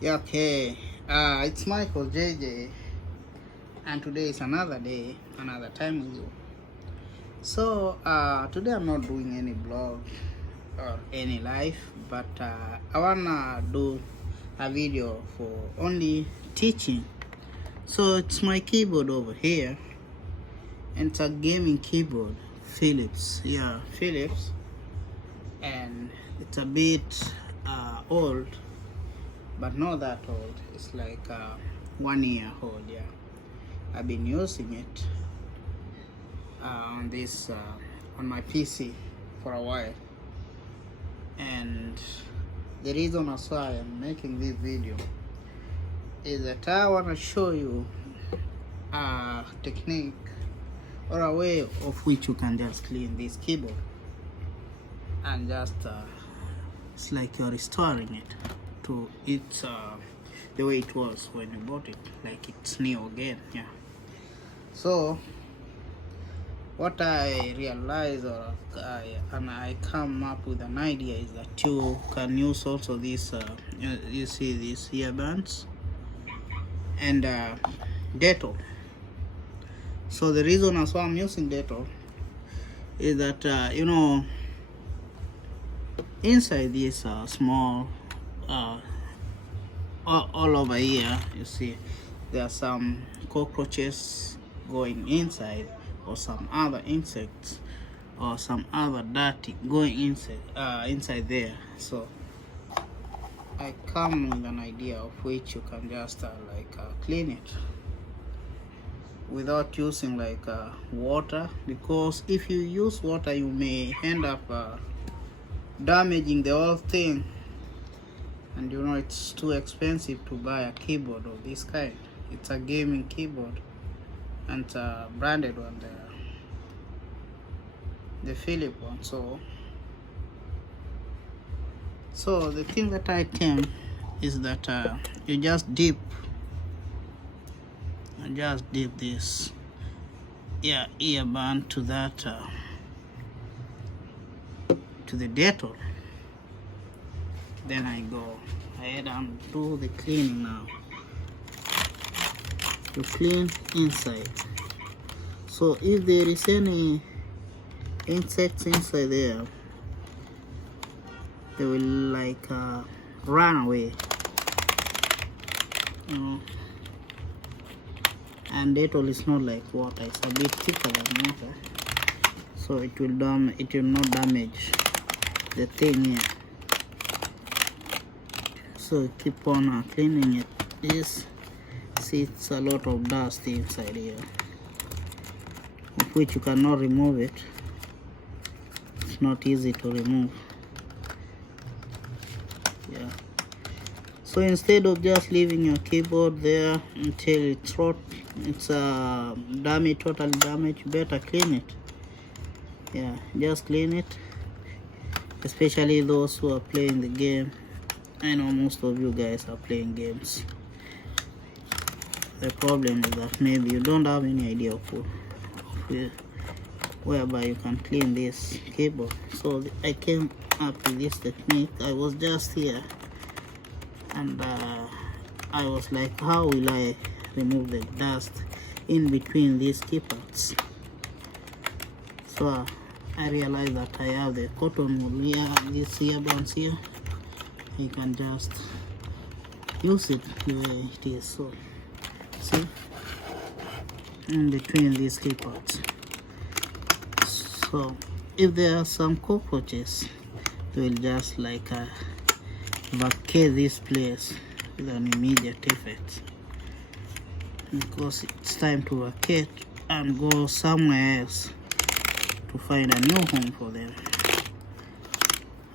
Yeah, okay. It's Michael JJ, and today is another day, another time with you. So, today I'm not doing any blog or any live, but I wanna do a video for only teaching. So, it's my keyboard over here, and it's a gaming keyboard, Philips. Yeah, Philips, and it's a bit old, but not that old. It's like 1 year old. Yeah, I've been using it on my PC for a while, and the reason as why I'm making this video is that I want to show you a technique or a way of which you can just clean this keyboard and just it's like you're restoring it to its the way it was when you bought it, like it's new again. Yeah, so what I realized and I come up with an idea is that you can use also this you see these earbands and Dettol. So the reason as why I'm using Dettol is that inside this small all over here, you see there are some cockroaches going inside, or some other insects, or some other dirty going inside there. So I come with an idea of which you can just clean it without using water, because if you use water you may end up damaging the whole thing, and it's too expensive to buy a keyboard of this kind. It's a gaming keyboard, and it's a branded one, the Philips one. So the thing that I think is that you just dip this earband to that to the Dettol. Then I go ahead and do the cleaning now, to clean inside. So if there is any insects inside there, they will run away. And Dettol is not like water, it's a bit thicker than water, so it will not damage the thing here. So keep on cleaning it. This, see, it's a lot of dust inside here, of which you cannot remove it. It's not easy to remove. Yeah. So instead of just leaving your keyboard there until it's totally damaged, better clean it. Yeah, just clean it, especially those who are playing the game. I know most of you guys are playing games. The problem is that maybe you don't have any idea of whereby you can clean this keyboard. So I came up with this technique. I was just here and I was like, how will I remove the dust in between these keypads? So I realized that I have the cotton wool here, these earbands here. You can just use it the way it is. So see, in between these keypads. So if there are some cockroaches, they will just vacate this place with an immediate effect, because it's time to vacate and go somewhere else to find a new home for them.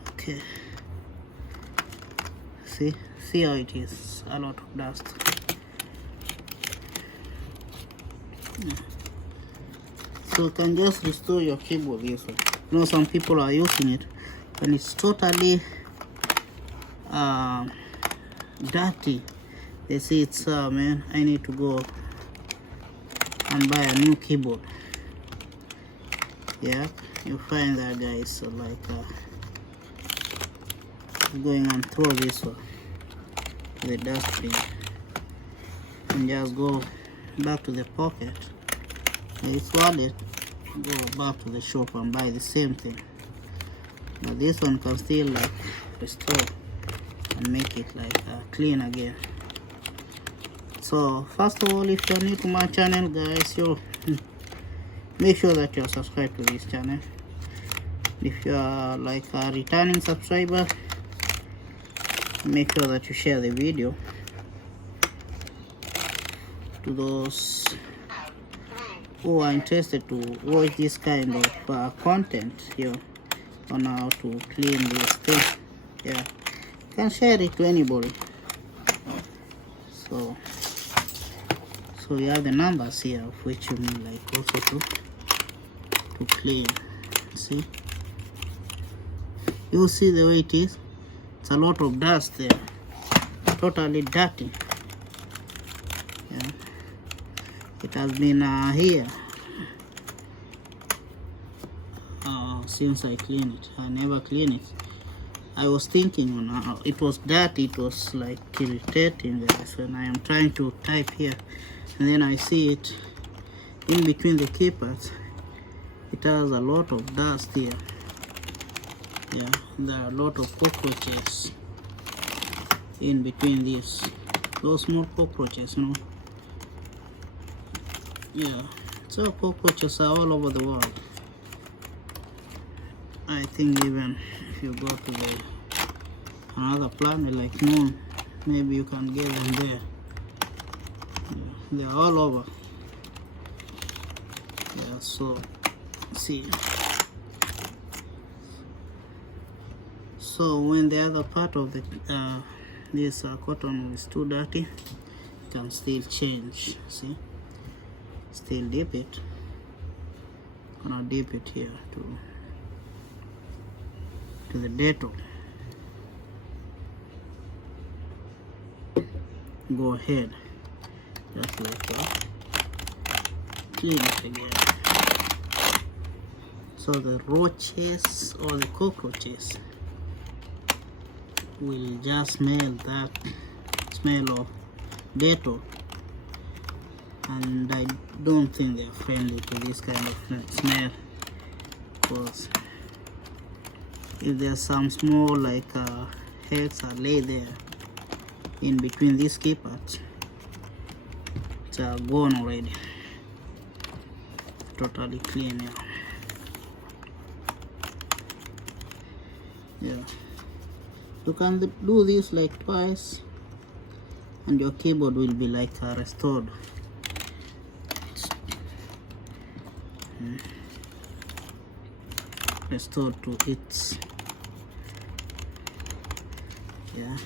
Okay, see how it is, a lot of dust. Yeah. So you can just restore your keyboard this way. Some people are using it and it's totally dirty. They say, it's man, I need to go and buy a new keyboard. Yeah, you find that guys going and throw this one. to the dustbin and just go back to the pocket. It's wallet, go back to the shop and buy the same thing. But this one can still like restore and make it like clean again. So first of all, if you're new to my channel, guys, make sure that you're subscribed to this channel. If you are like a returning subscriber, make sure that you share the video to those who are interested to watch this kind of content here on how to clean this thing. Yeah, you can share it to anybody. So you have the numbers here of which you need like also to clean. See, you see the way it is. It's a lot of dust there, totally dirty. Yeah, it has been here since I cleaned it. I never clean it. I was thinking it was dirty, it was like irritating, guys, when I am trying to type here and then I see it in between the keypads. It has a lot of dust here. Yeah, there are a lot of cockroaches in between those small cockroaches, you know. Yeah, so cockroaches are all over the world. I think even if you go to another planet like Moon, maybe you can get them there. Yeah, they are all over. Yeah, so see. So when the other part of the this cotton is too dirty, you can still change. See, still dip it. I'm gonna dip it here to the Dettol. Go ahead, just like that. Clean it again. So the roaches or the cockroaches will just smell that smell of Dettol, and I don't think they're friendly to this kind of smell, because if there's some small like heads are laid there in between these keypads, it's gone already, totally clean. Yeah, you can do this like twice and your keyboard will be like restored. Restored to its, yeah.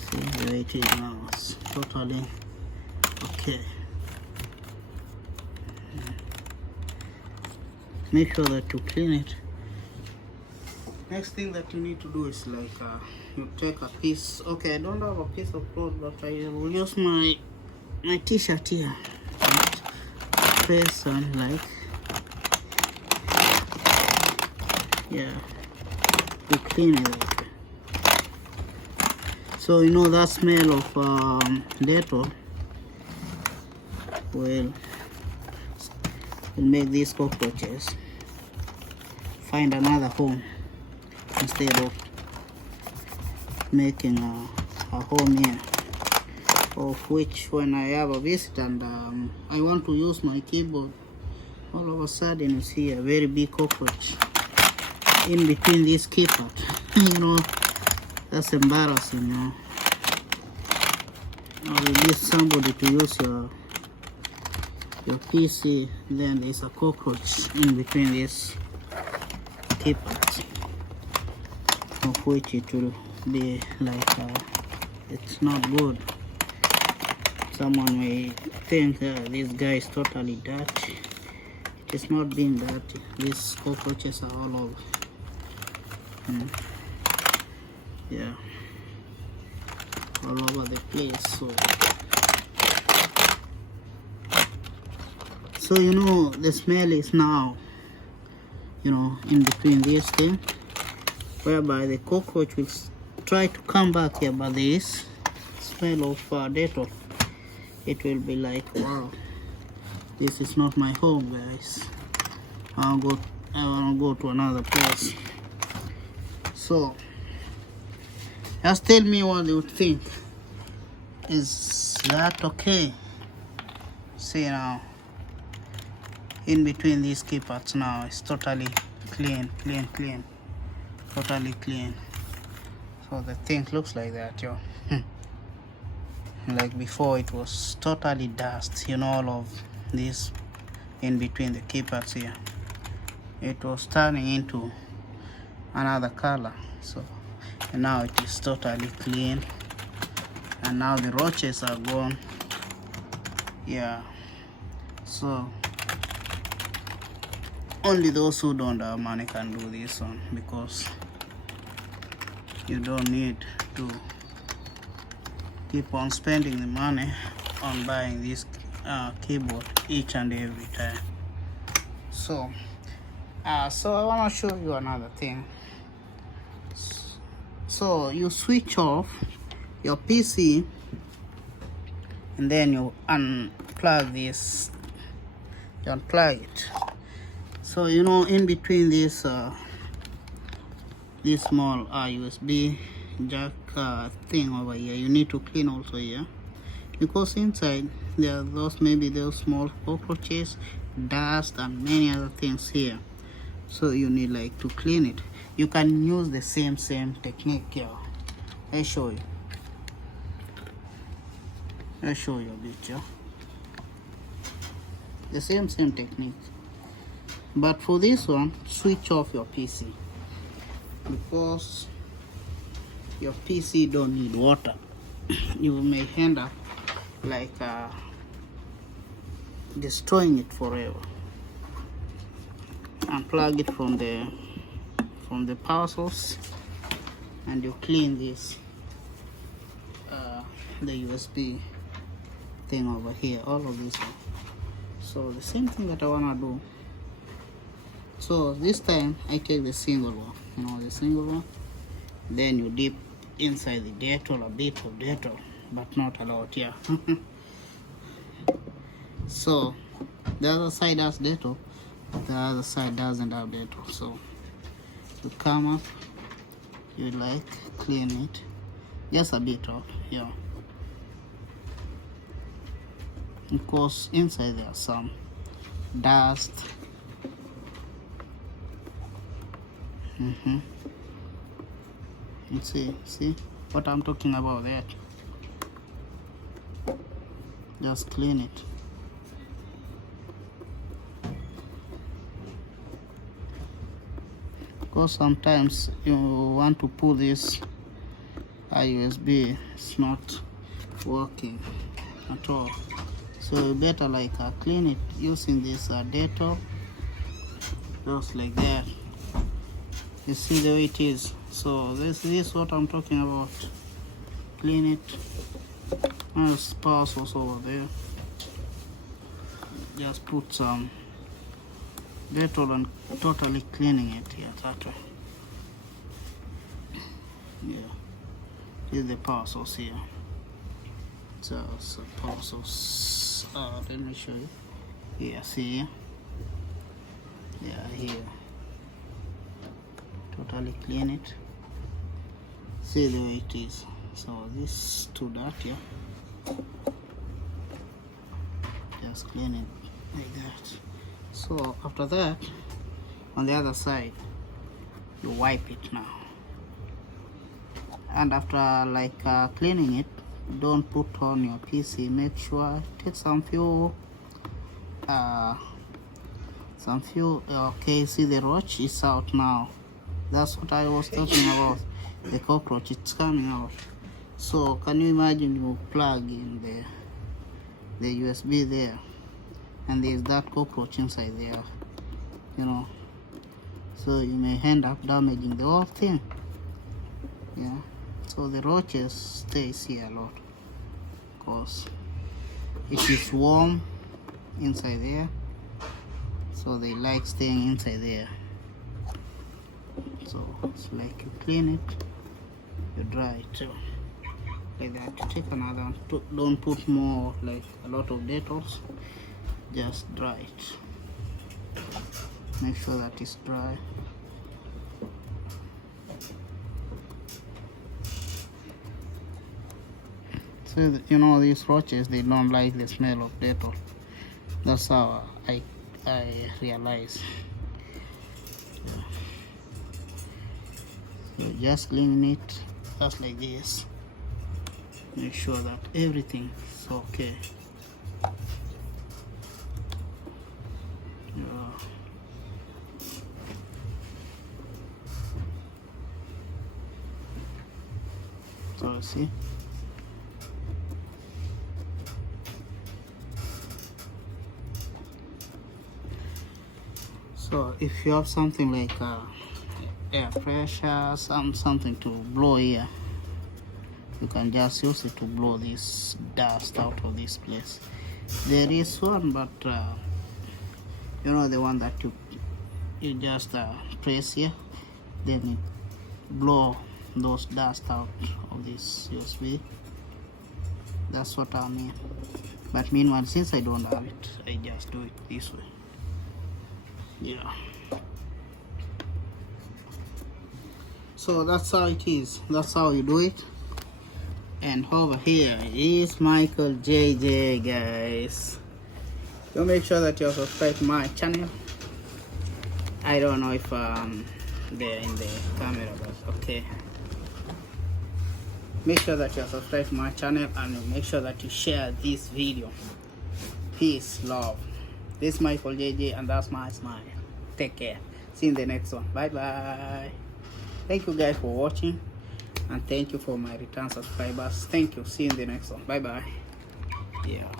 See the way it is now, it's totally okay. Make sure that you clean it. Next thing that you need to do is like you take a piece. Okay, I don't have a piece of cloth, but I will use my t-shirt here. Press on like, yeah, to clean it. So you know that smell of Dettol will make these cockroaches find another home instead of making a home here, of which when I have a visit and I want to use my keyboard, all of a sudden you see a very big cockroach in between this keypad. You know, that's embarrassing, you know. Or you need somebody to use your PC, then there's a cockroach in between this keypad, of which it will be like it's not good. Someone may think this guy is totally dirty. It is not being dirty. These cockroaches are all over. Yeah, all over the place. So you know, the smell is now, you know, in between this thing, whereby the cockroach will try to come back here, but this smell of Dettol, it will be like, wow, this is not my home, guys. I want to go to another place. So just tell me what you think. Is that okay? See now, in between these key parts now, it's totally clean, totally clean. So the thing looks like that, yo. Like before, it was totally dust, you know, all of this in between the key parts here. It was turning into another color. So and now it is totally clean, and now the roaches are gone. Yeah, so only those who don't have money can do this one, because you don't need to keep on spending the money on buying this keyboard each and every time. So I want to show you another thing. So you switch off your PC and then you unplug this. You unplug it. So you know, in between this small USB jack thing over here, you need to clean also here, because inside there are those small cockroaches, dust, and many other things here. So you need like to clean it. You can use the same technique here. I show you a bit, yeah. The same technique, but for this one, switch off your PC, because your PC don't need water. You may end up like destroying it forever. Unplug it from the power source, and you clean this the USB thing over here, all of this one. So the same thing that I wanna do. So this time I take the single one, you know, the single one. Then you dip inside the Dettol, a bit of Dettol, but not a lot, yeah. So the other side has Dettol, the other side doesn't have Dettol. So you come up, you like clean it, just a bit of, yeah, because inside there's some dust. You see what I'm talking about there. Just clean it. Because sometimes you want to pull this USB, it's not working at all. So you better like clean it using this Dettol, just like that. You see the way it is. So this is what I'm talking about. Clean it. There's power source over there. Just put some Dettol and totally cleaning it here that way. Yeah, this is the power source here. So power source. Let me show you. Here, see? Yeah, here. Totally clean it. See the way it is. So this to that, yeah. Just clean it like that. So after that, on the other side, you wipe it now. And after like cleaning it, don't put on your PC. Make sure take some few. Okay, see the roach is out now. That's what I was talking about. The cockroach, it's coming out. So can you imagine you plug in the USB there, and there's that cockroach inside there, you know. So you may end up damaging the whole thing. Yeah. So the roaches stays here a lot, because it is warm inside there. So they like staying inside there. So it's like you clean it, you dry too, like that. Take another one. Don't put more, like a lot of Dettol, just dry it. Make sure that it's dry. So you know, these roaches, they don't like the smell of Dettol. That's how I realize. So just clean it just like this. Make sure that everything is okay. So see. So if you have something like air pressure, something to blow here, you can just use it to blow this dust out of this place. There is one, but you know, the one that you just press here, then it blow those dust out of this USB. That's what I mean. But meanwhile, since I don't have it, I just do it this way. Yeah. So that's how it is. That's how you do it. And over here is Michael JJ, guys. So make sure that you subscribe to my channel. I don't know if they're in the camera, but okay. Make sure that you subscribe to my channel and make sure that you share this video. Peace, love. This is Michael JJ and that's my smile. Take care. See you in the next one. Bye bye. Thank you guys for watching, and thank you for my return subscribers. Thank you. See you in the next one. Bye bye. Yeah.